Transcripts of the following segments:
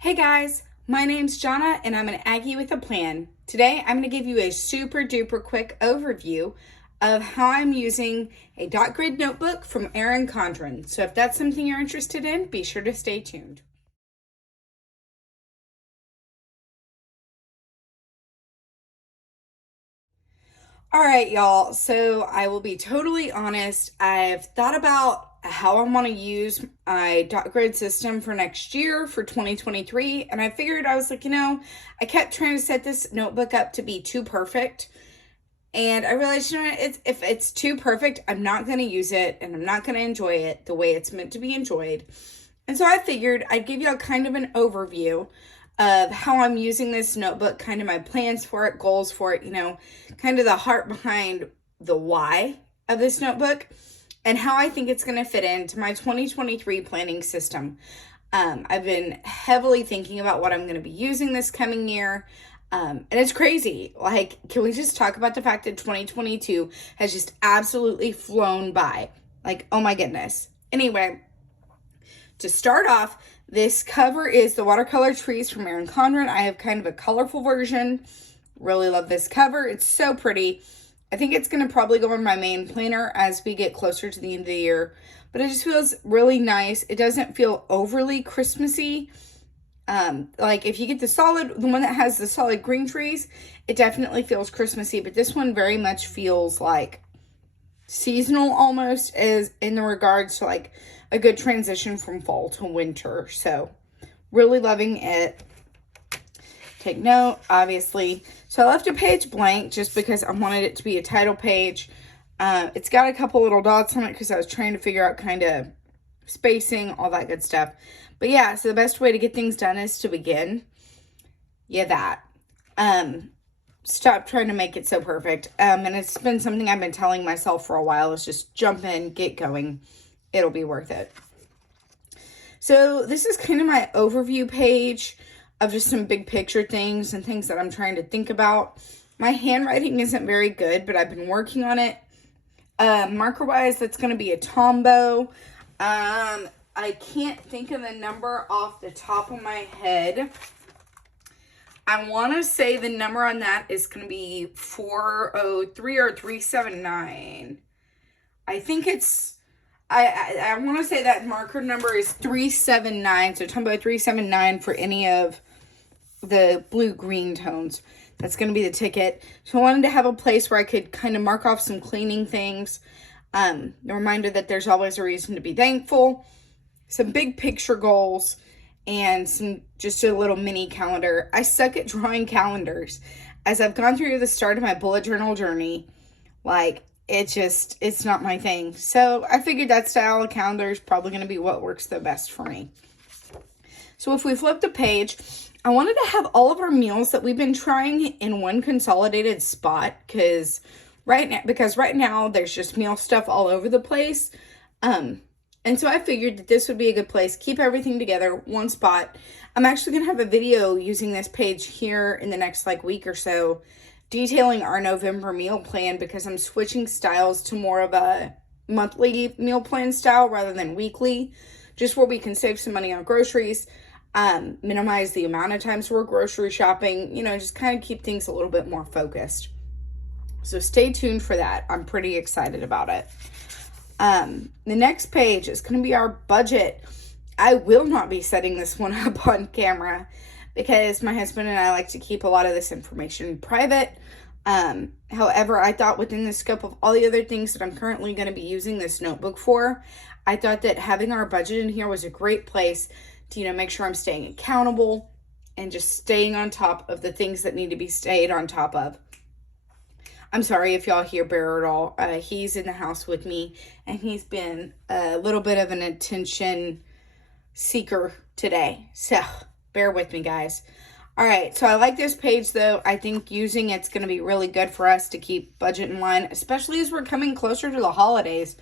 Hey guys, my name's Jonna and I'm an Aggie with a plan. Today I'm going to give you a super duper quick overview of how I'm using a dot grid notebook from Erin Condren. So if that's something you're interested in, be sure to stay tuned. All right, y'all. So I will be totally honest. I've thought about how I want to use my dot grid system for next year for 2023. And I figured I was like, I kept trying to set this notebook up to be too perfect. And I realized, if it's too perfect, I'm not going to use it and I'm not going to enjoy it the way it's meant to be enjoyed. And so I figured I'd give you a kind of an overview of how I'm using this notebook, kind of my plans for it, goals for it, kind of the heart behind the why of this notebook and how I think it's going to fit into my 2023 planning system. I've been heavily thinking about what I'm going to be using this coming year. And it's crazy. Like, can we just talk about the fact that 2022 has just absolutely flown by? Like, oh my goodness. Anyway, to start off, this cover is the Watercolor Trees from Erin Condren. I have kind of a colorful version. Really love this cover. It's so pretty. I think it's going to probably go in my main planner as we get closer to the end of the year. But it just feels really nice. It doesn't feel overly Christmassy. Like if you get the one that has the solid green trees, it definitely feels Christmassy. But this one very much feels like seasonal almost, as in the regards to like a good transition from fall to winter. So really loving it. Take note, obviously. So I left a page blank just because I wanted it to be a title page. It's got a couple little dots on it because I was trying to figure out kind of spacing, all that good stuff. But yeah, so the best way to get things done is to begin. Stop trying to make it so perfect. And it's been something I've been telling myself for a while, is just jump in, get going. It'll be worth it. So this is kind of my overview page of just some big picture things and things that I'm trying to think about. My handwriting isn't very good, but I've been working on it. Marker-wise, that's going to be a Tombow. I can't think of the number off the top of my head. I want to say the number on that is going to be 403 or 379. I think it's, I want to say that marker number is 379. So Tombow 379 for any of the blue-green tones. That's going to be the ticket. So I wanted to have a place where I could kind of mark off some cleaning things. The reminder that there's always a reason to be thankful. Some big picture goals. And just a little mini calendar. I suck at drawing calendars. As I've gone through the start of my bullet journal journey, like, it's not my thing. So I figured that style of calendar is probably going to be what works the best for me. So if we flip the page, I wanted to have all of our meals that we've been trying in one consolidated spot, because right now there's just meal stuff all over the place. And so I figured that this would be a good place. Keep everything together, one spot. I'm actually going to have a video using this page here in the next week or so, detailing our November meal plan, because I'm switching styles to more of a monthly meal plan style rather than weekly, just where we can save some money on groceries, minimize the amount of times we're grocery shopping, just kind of keep things a little bit more focused. So stay tuned for that. I'm pretty excited about it. The next page is going to be our budget. I will not be setting this one up on camera because my husband and I like to keep a lot of this information private. However, I thought within the scope of all the other things that I'm currently going to be using this notebook for, I thought that having our budget in here was a great place to, make sure I'm staying accountable and just staying on top of the things that need to be stayed on top of. I'm sorry if y'all hear Bear at all. He's in the house with me, and he's been a little bit of an attention seeker today. So, bear with me, guys. All right, so I like this page, though. I think using it's going to be really good for us to keep budget in line, especially as we're coming closer to the holidays.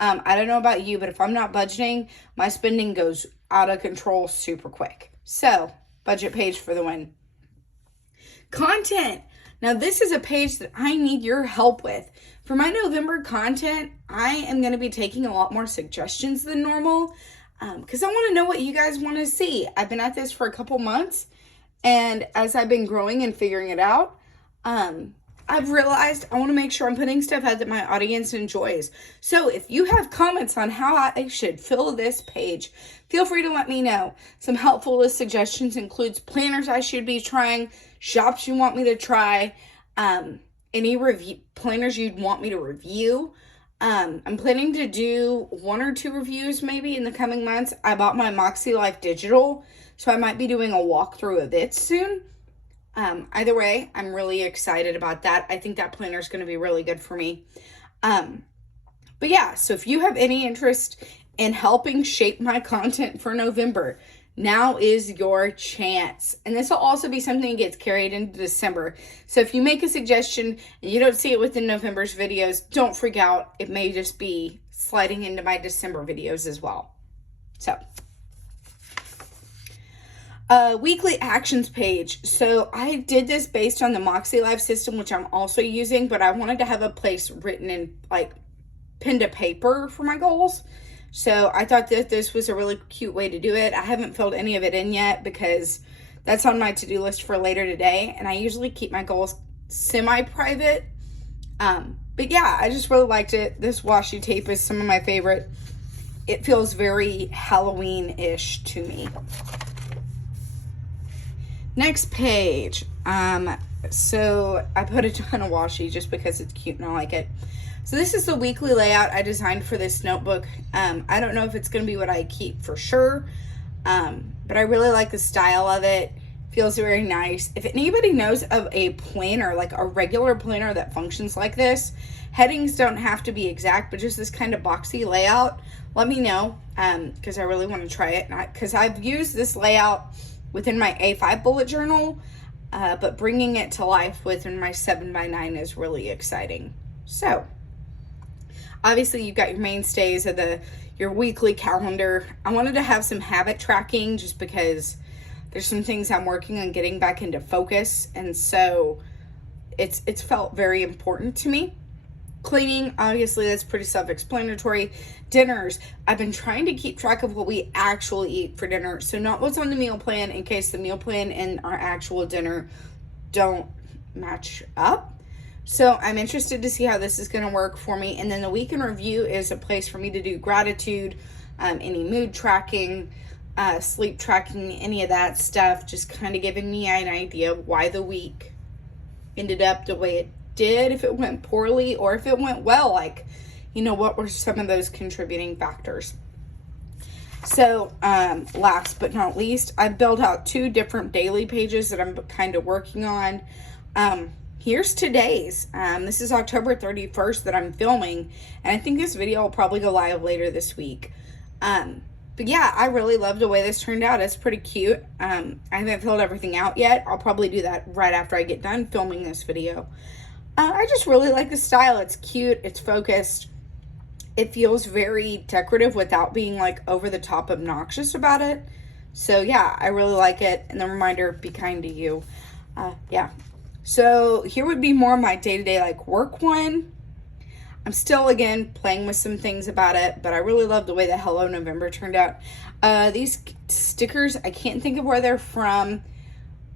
I don't know about you, but if I'm not budgeting, my spending goes out of control super quick. So, budget page for the win. Content. Now, this is a page that I need your help with. For my November content, I am going to be taking a lot more suggestions than normal. because I want to know what you guys want to see. I've been at this for a couple months, and as I've been growing and figuring it out, I've realized I want to make sure I'm putting stuff out that my audience enjoys. So if you have comments on how I should fill this page, feel free to let me know. Some helpful list suggestions includes planners I should be trying, shops you want me to try, any review planners you'd want me to review. I'm planning to do 1 or 2 reviews maybe in the coming months. I bought my Moxie Life Digital, so I might be doing a walkthrough of it soon. Either way, I'm really excited about that. I think that planner is going to be really good for me. But yeah, so if you have any interest in helping shape my content for November, now is your chance. And this will also be something that gets carried into December. So if you make a suggestion and you don't see it within November's videos, don't freak out. It may just be sliding into my December videos as well. So, weekly actions page. So I did this based on the Moxie Life system, which I'm also using, but I wanted to have a place written in like pen to paper for my goals. So I thought that this was a really cute way to do it. I haven't filled any of it in yet because that's on my to-do list for later today. And I usually keep my goals semi-private. But yeah, I just really liked it. This washi tape is some of my favorite. It feels very Halloween-ish to me. Next page. So I put a ton of washi just because it's cute and I like it. So this is the weekly layout I designed for this notebook. I don't know if it's going to be what I keep for sure, but I really like the style of it. Feels very nice. If anybody knows of a planner, like a regular planner that functions like this, headings don't have to be exact, but just this kind of boxy layout, let me know, because I really want to try it. Because I've used this layout within my A5 bullet journal, but bringing it to life within my 7x9 is really exciting. So obviously you've got your mainstays of your weekly calendar. I wanted to have some habit tracking just because there's some things I'm working on getting back into focus, and so it's felt very important to me. Cleaning, obviously that's pretty self-explanatory. Dinners, I've been trying to keep track of what we actually eat for dinner, so not what's on the meal plan in case the meal plan and our actual dinner don't match up. So I'm interested to see how this is going to work for me. And then the week in review is a place for me to do gratitude, any mood tracking, sleep tracking, any of that stuff, just kind of giving me an idea of why the week ended up the way it did, if it went poorly or if it went well, like, you know, what were some of those contributing factors. So last but not least, I built out 2 different daily pages that I'm kind of working on. Here's today's. This is October 31st that I'm filming, and I think this video will probably go live later this week. But yeah, I really love the way this turned out. It's pretty cute. I haven't filled everything out yet. I'll probably do that right after I get done filming this video. I just really like the style. It's cute. It's focused. It feels very decorative without being like over the top obnoxious about it. So yeah, I really like it. And the reminder, be kind to you. Yeah. So here would be more of my day-to-day like work one. I'm still, again, playing with some things about it, but I really love the way the Hello November turned out. These stickers, I can't think of where they're from,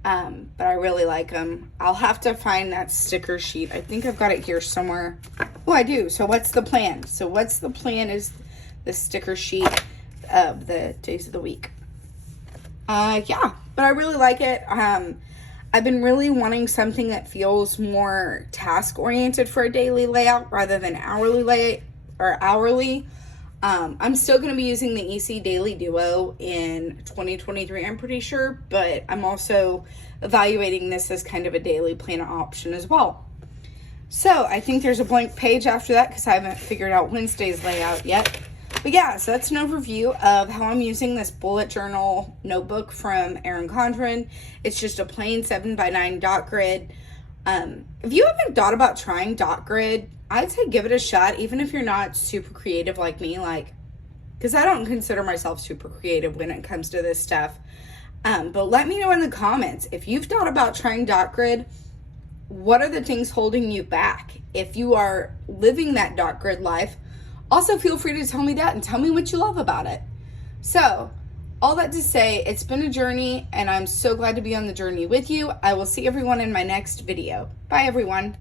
but I really like them. I'll have to find that sticker sheet. I think I've got it here somewhere. Oh, I do. So what's the plan? So what's the plan is the sticker sheet of the days of the week. Yeah, but I really like it. I've been really wanting something that feels more task-oriented for a daily layout rather than hourly I'm still going to be using the EC Daily Duo in 2023, I'm pretty sure, but I'm also evaluating this as kind of a daily planner option as well. So I think there's a blank page after that because I haven't figured out Wednesday's layout yet. But yeah, so that's an overview of how I'm using this bullet journal notebook from Erin Condren. It's just a plain 7x9 dot grid. If you haven't thought about trying dot grid, I'd say give it a shot, even if you're not super creative like me, because I don't consider myself super creative when it comes to this stuff. But let me know in the comments, if you've thought about trying dot grid, what are the things holding you back? If you are living that dot grid life, also feel free to tell me that and tell me what you love about it. So, all that to say, it's been a journey, and I'm so glad to be on the journey with you. I will see everyone in my next video. Bye, everyone.